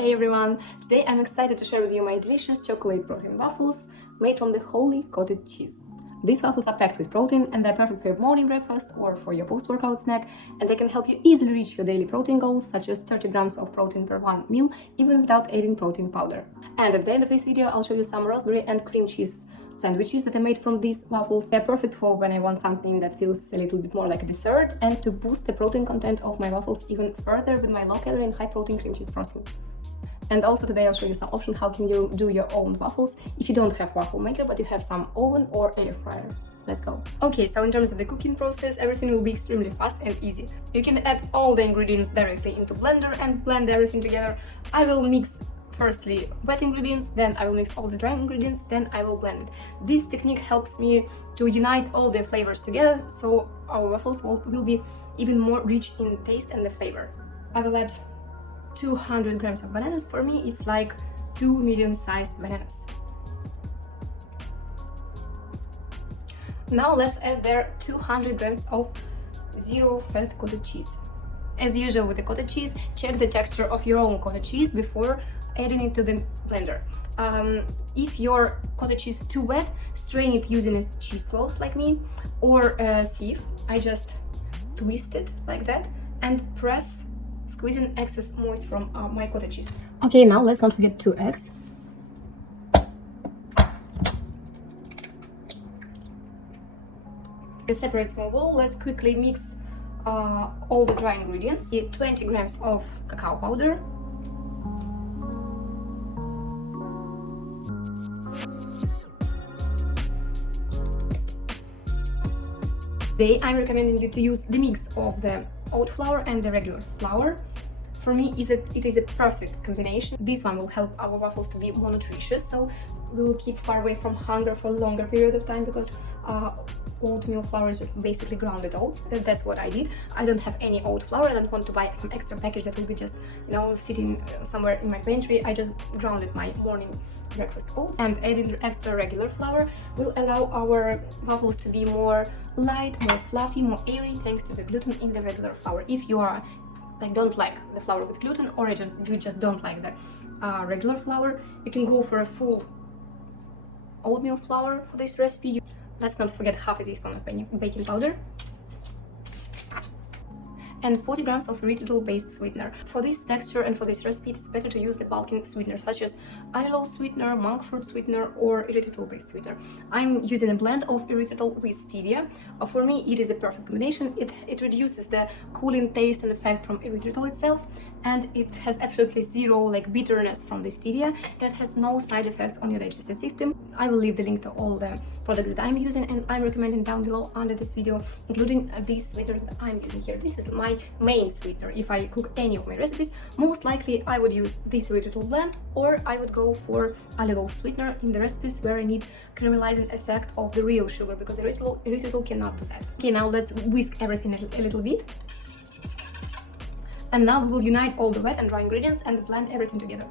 Hey everyone! Today I'm excited to share with you my delicious chocolate protein waffles made from the wholly cottage cheese. These waffles are packed with protein and they're perfect for your morning breakfast or for your post-workout snack, and they can help you easily reach your daily protein goals, such as 30 grams of protein per one meal, even without adding protein powder. And at the end of this video, I'll show you some raspberry and cream cheese sandwiches that I made from these waffles. They're perfect for when I want something that feels a little bit more like a dessert and to boost the protein content of my waffles even further with my low-calorie and high-protein cream cheese frosting. And also today I'll show you some options how can you do your own waffles if you don't have waffle maker but you have some oven or air fryer. Let's go. Okay, so in terms of the cooking process, everything will be extremely fast and easy. You can add all the ingredients directly into blender and blend everything together. I will mix firstly wet ingredients, then I will mix all the dry ingredients, then I will blend it. This technique helps me to unite all the flavors together, so our waffles will be even more rich in taste and the flavor. I will add 200 grams of bananas. For me, it's like 2 medium-sized bananas. Now let's add there 200 grams of zero-fat cottage cheese. As usual with the cottage cheese, check the texture of your own cottage cheese before adding it to the blender. If your cottage cheese is too wet, strain it using a cheesecloth like me, or a sieve. I just twist it like that and press, squeezing excess moist from my cottage cheese. Okay, now let's not forget 2 eggs. In a separate small bowl, let's quickly mix all the dry ingredients. 20 grams of cacao powder, Today I'm recommending you to use the mix of the oat flour and the regular flour. For me, it is a perfect combination. This one will help our waffles to be more nutritious, so we will keep far away from hunger for a longer period of time, because oatmeal flour is just basically grounded oats. That's what I did. I don't have any oat flour. I don't want to buy some extra package that will be just, sitting somewhere in my pantry. I just grounded my morning breakfast oats, and adding extra regular flour will allow our waffles to be more light, more fluffy, more airy, thanks to the gluten in the regular flour. If you are don't like the flour with gluten, or you just don't like the regular flour, you can go for a full oatmeal flour for this recipe. Let's not forget half a teaspoon of baking powder and 40 grams of erythritol-based sweetener. For this texture and for this recipe, it's better to use the bulking sweetener, such as allulose sweetener, monk fruit sweetener, or erythritol-based sweetener. I'm using a blend of erythritol with stevia. For me, it is a perfect combination. It reduces the cooling taste and effect from erythritol itself, and it has absolutely zero bitterness from the stevia. It has no side effects on your digestive system. I will leave the link to all the products that I'm using and I'm recommending down below under this video, including this sweetener that I'm using here. This is my main sweetener. If I cook any of my recipes, most likely I would use this erythritol blend, or I would go for allulose sweetener in the recipes where I need caramelizing effect of the real sugar, because erythritol cannot do that. Okay, now let's whisk everything a little bit. And now we will unite all the wet and dry ingredients and blend everything together.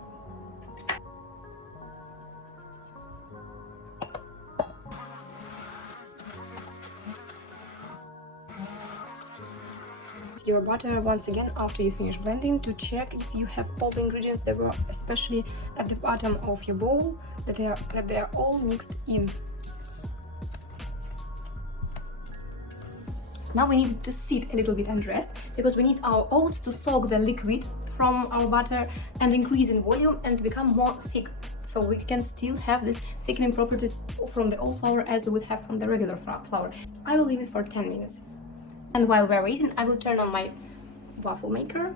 Your butter once again after you finish blending, to check if you have all the ingredients that were especially at the bottom of your bowl, that they are all mixed in. Now we need to sit a little bit and rest, because we need our oats to soak the liquid from our butter and increase in volume and become more thick, so we can still have this thickening properties from the oat flour as we would have from the regular flour. I will leave it for 10 minutes. And while we're waiting, I will turn on my waffle maker,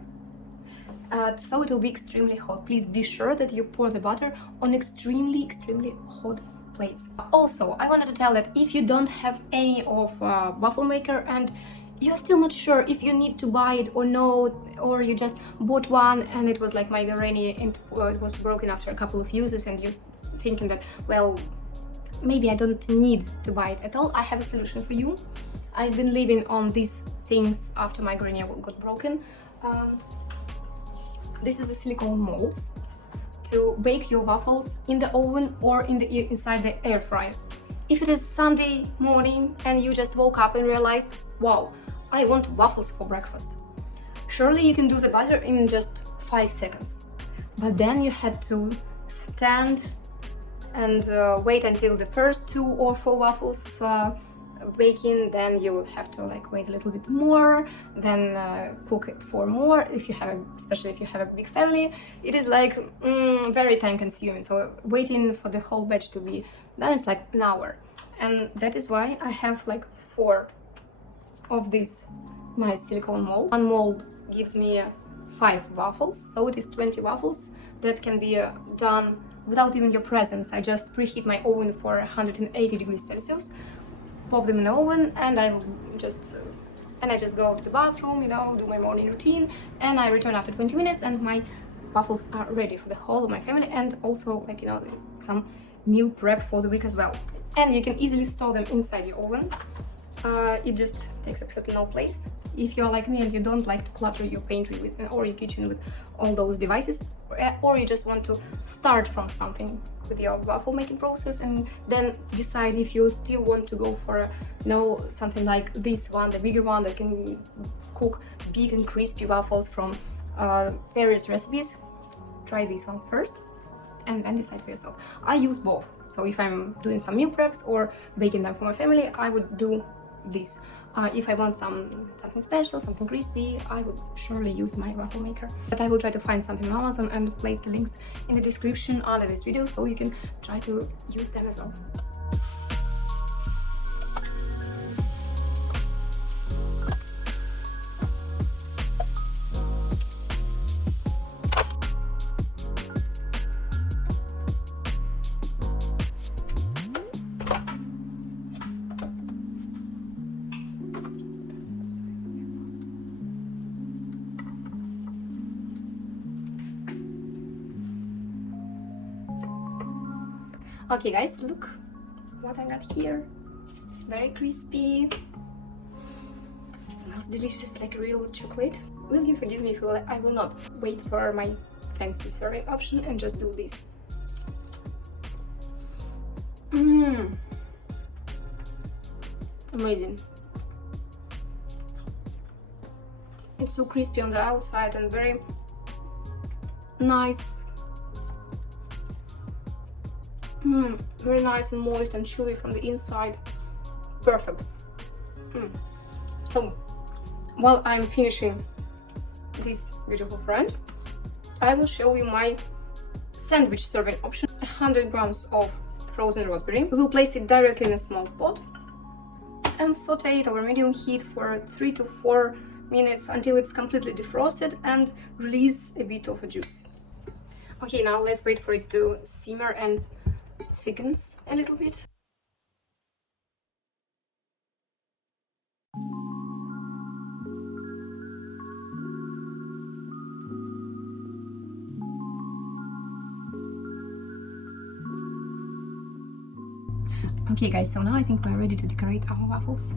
so it will be extremely hot. Please be sure that you pour the butter on extremely hot plates. Also, I wanted to tell that if you don't have any of waffle maker and you're still not sure if you need to buy it or no, or you just bought one and it was like maybe rainy and it was broken after a couple of uses, and you're thinking that, well, maybe I don't need to buy it at all, I have a solution for you. I've been living on these things after my grenier got broken. This is a silicone molds to bake your waffles in the oven or inside the air fryer. If it is Sunday morning and you just woke up and realized, wow, I want waffles for breakfast, surely you can do the butter in just 5 seconds. but then you had to stand and wait until the first 2 or 4 waffles baking. Then you will have to like wait a little bit more, then cook it for more. If you have especially if you have a big family, it is like very time consuming. So waiting for the whole batch to be done, it's like an hour. And that is why I have like 4 of these nice silicone molds. One mold gives me 5 waffles, so it is 20 waffles that can be done without even your presence. I just preheat my oven for 180 degrees Celsius, pop them in the oven, and I will just go to the bathroom, you know, do my morning routine, and I return after 20 minutes and my waffles are ready for the whole of my family, and also like, you know, some meal prep for the week as well. And you can easily store them inside your oven. It just takes absolutely no place. If you're like me and you don't like to clutter your pantry with, or your kitchen with all those devices, or you just want to start from something with your waffle making process and then decide if you still want to go for something like this one, the bigger one that can cook big and crispy waffles from various recipes, try these ones first and then decide for yourself. I use both, so if I'm doing some meal preps or baking them for my family, I would do this. If I want something special, something crispy, I would surely use my waffle maker. But I will try to find something on Amazon and place the links in the description under this video so you can try to use them as well. Okay guys, look what I got here. Very crispy. It smells delicious, like real chocolate. Will you forgive me if I will not wait for my fancy serving option and just do this? Amazing. It's so crispy on the outside and very nice. Very nice and moist and chewy from the inside. Perfect. So while I'm finishing this beautiful friend, I will show you my sandwich serving option. 100 grams of frozen raspberry. We will place it directly in a small pot and saute it over medium heat for 3 to 4 minutes until it's completely defrosted and release a bit of a juice. Okay, now let's wait for it to simmer and thickens a little bit. Okay guys, so now I think we're ready to decorate our waffles.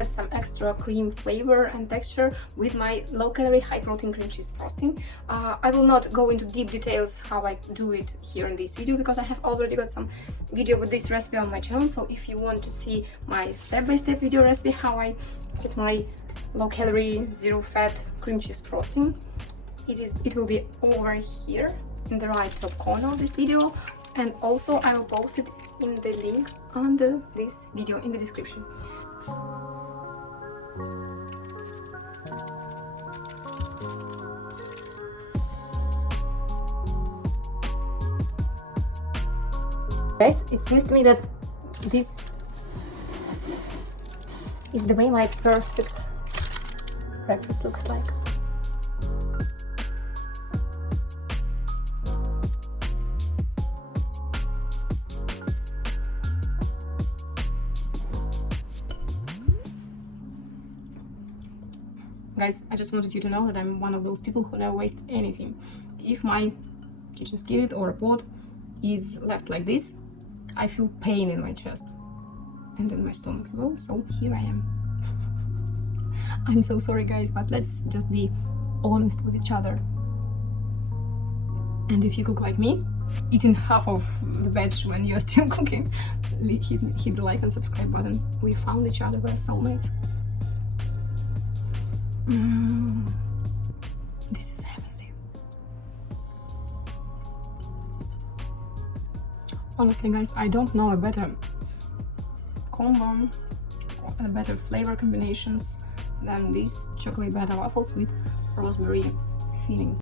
Add some extra cream flavor and texture with my low-calorie, high-protein cream cheese frosting. I will not go into deep details how I do it here in this video because I have already got some video with this recipe on my channel. So if you want to see my step-by-step video recipe how I get my low-calorie, zero-fat cream cheese frosting, it will be over here in the right top corner of this video, and also I will post it in the link under this video in the description. Guys, it seems to me that this is the way my perfect breakfast looks like. Guys, I just wanted you to know that I'm one of those people who never waste anything. If my kitchen skillet or a pot is left like this, I feel pain in my chest and in my stomach as well, so here I am. I'm so sorry guys, but let's just be honest with each other. And if you cook like me, eating half of the veg when you're still cooking. Hit the like and subscribe button. We found each other, we're soulmates. This is heavenly. Honestly guys, I don't know a better combo or better flavor combinations than these chocolate butter waffles with raspberry filling.